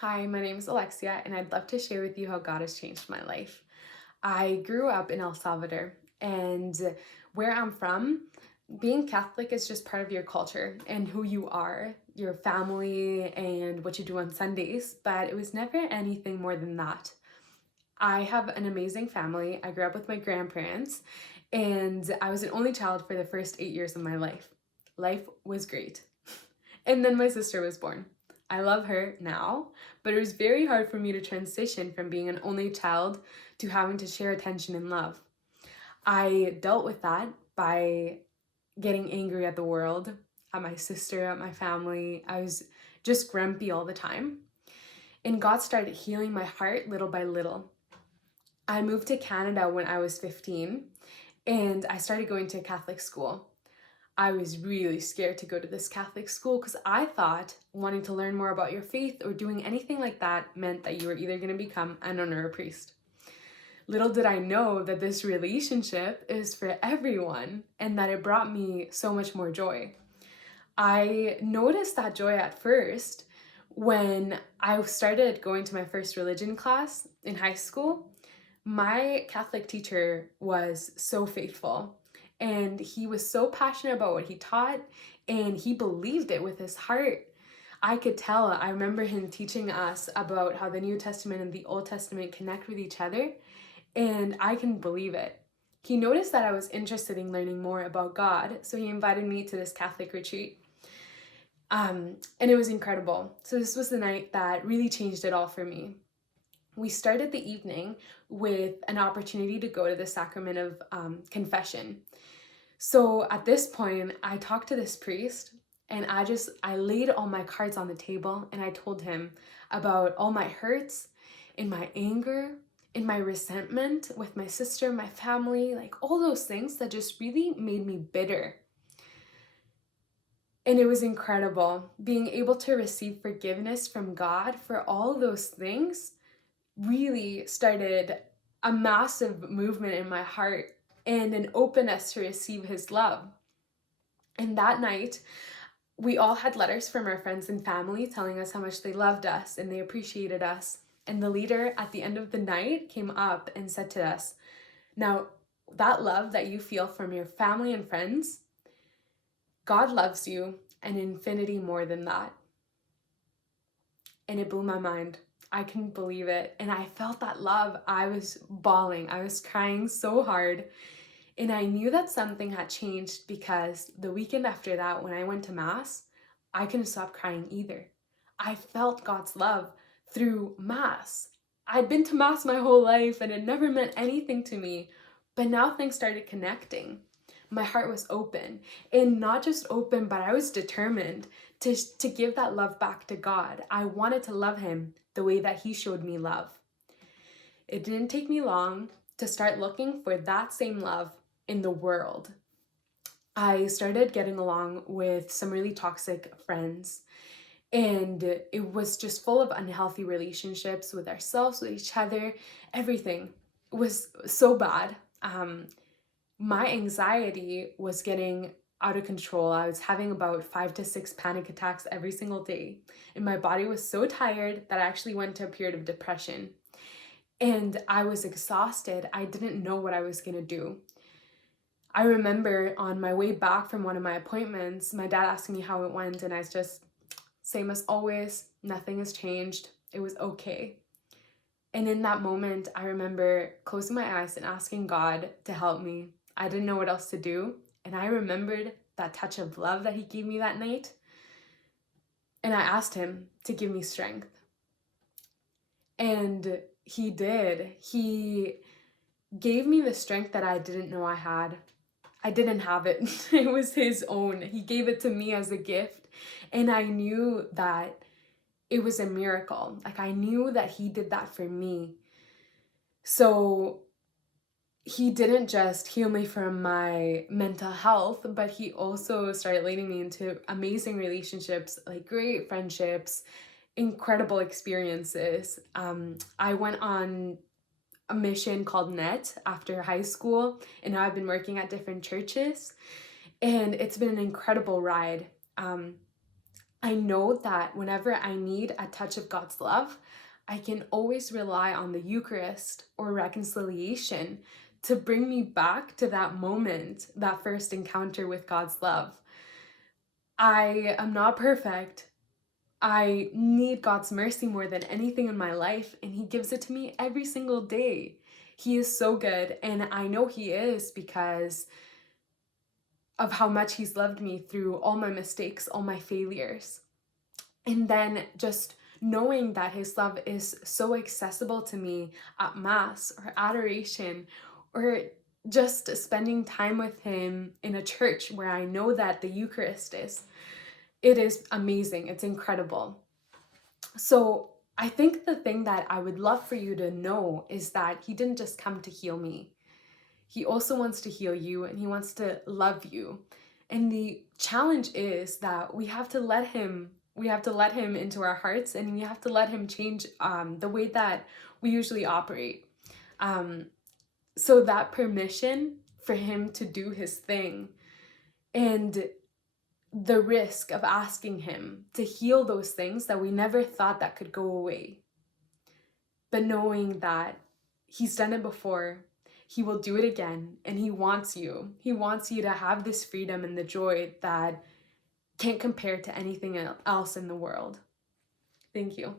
Hi, my name is Alexia, and I'd love to share with you how God has changed my life. I grew up in El Salvador, and where I'm from, being Catholic is just part of your culture and who you are, your family, and what you do on Sundays, but it was never anything more than that. I have an amazing family. I grew up with my grandparents, and I was an only child for the first 8 years of my life. Life was great. And then my sister was born. I love her now, but it was very hard for me to transition from being an only child to having to share attention and love. I dealt with that by getting angry at the world, at my sister, at my family. I was just grumpy all the time. And God started healing my heart little by little. I moved to Canada when I was 15 and I started going to a Catholic school. I was really scared to go to this Catholic school because I thought wanting to learn more about your faith or doing anything like that meant that you were either going to become a nun or a priest. Little did I know that this relationship is for everyone and that it brought me so much more joy. I noticed that joy at first when I started going to my first religion class in high school. My Catholic teacher was so faithful and he was so passionate about what he taught and he believed it with his heart. I could tell. I remember him teaching us about how the New Testament and the Old Testament connect with each other, and I can believe it. He noticed that I was interested in learning more about God, so he invited me to this Catholic retreat. And it was incredible. So this was the night that really changed it all for me. We started the evening with an opportunity to go to the sacrament of confession. So at this point, I talked to this priest and I laid all my cards on the table and I told him about all my hurts and my anger and my resentment with my sister, my family, like all those things that just really made me bitter. And it was incredible being able to receive forgiveness from God for all those things really started a massive movement in my heart and an openness to receive his love. And that night, we all had letters from our friends and family telling us how much they loved us and they appreciated us. And the leader at the end of the night came up and said to us, "Now, that love that you feel from your family and friends, God loves you an infinity more than that." And it blew my mind. I couldn't believe it. And I felt that love. I was bawling. I was crying so hard. And I knew that something had changed because the weekend after that, when I went to Mass, I couldn't stop crying either. I felt God's love through Mass. I'd been to Mass my whole life and it never meant anything to me. But now things started connecting. My heart was open. And not just open, but I was determined to give that love back to God. I wanted to love him the way that he showed me love. It didn't take me long to start looking for that same love in the world. I started getting along with some really toxic friends, and it was just full of unhealthy relationships with ourselves, with each other, everything. It was so bad. My anxiety was getting out of control. I was having about 5 to 6 panic attacks every single day. And my body was so tired that I actually went to a period of depression. And I was exhausted. I didn't know what I was going to do. I remember on my way back from one of my appointments, my dad asking me how it went, and I was just, same as always, nothing has changed. It was okay. And in that moment, I remember closing my eyes and asking God to help me. I didn't know what else to do. And I remembered that touch of love that he gave me that night. And I asked him to give me strength. And he did. He gave me the strength that I didn't know I had. I didn't have it. It was his own. He gave it to me as a gift. And I knew that it was a miracle. Like I knew that he did that for me. So he didn't just heal me from my mental health, but he also started leading me into amazing relationships, like great friendships, incredible experiences. I went on a mission called NET after high school, and now I've been working at different churches, and it's been an incredible ride. I know that whenever I need a touch of God's love, I can always rely on the Eucharist or reconciliation to bring me back to that moment, that first encounter with God's love. I am not perfect. I need God's mercy more than anything in my life, and He gives it to me every single day. He is so good, and I know He is because of how much He's loved me through all my mistakes, all my failures. And then just knowing that His love is so accessible to me at Mass or adoration, or just spending time with Him in a church where I know that the Eucharist is. It is amazing. It's incredible. So I think the thing that I would love for you to know is that He didn't just come to heal me. He also wants to heal you, and He wants to love you. And the challenge is that we have to let Him into our hearts, and we have to let Him change the way that we usually operate. So that permission for Him to do His thing, and the risk of asking Him to heal those things that we never thought that could go away. But knowing that He's done it before, He will do it again, and He wants you. He wants you to have this freedom and the joy that can't compare to anything else in the world. Thank you.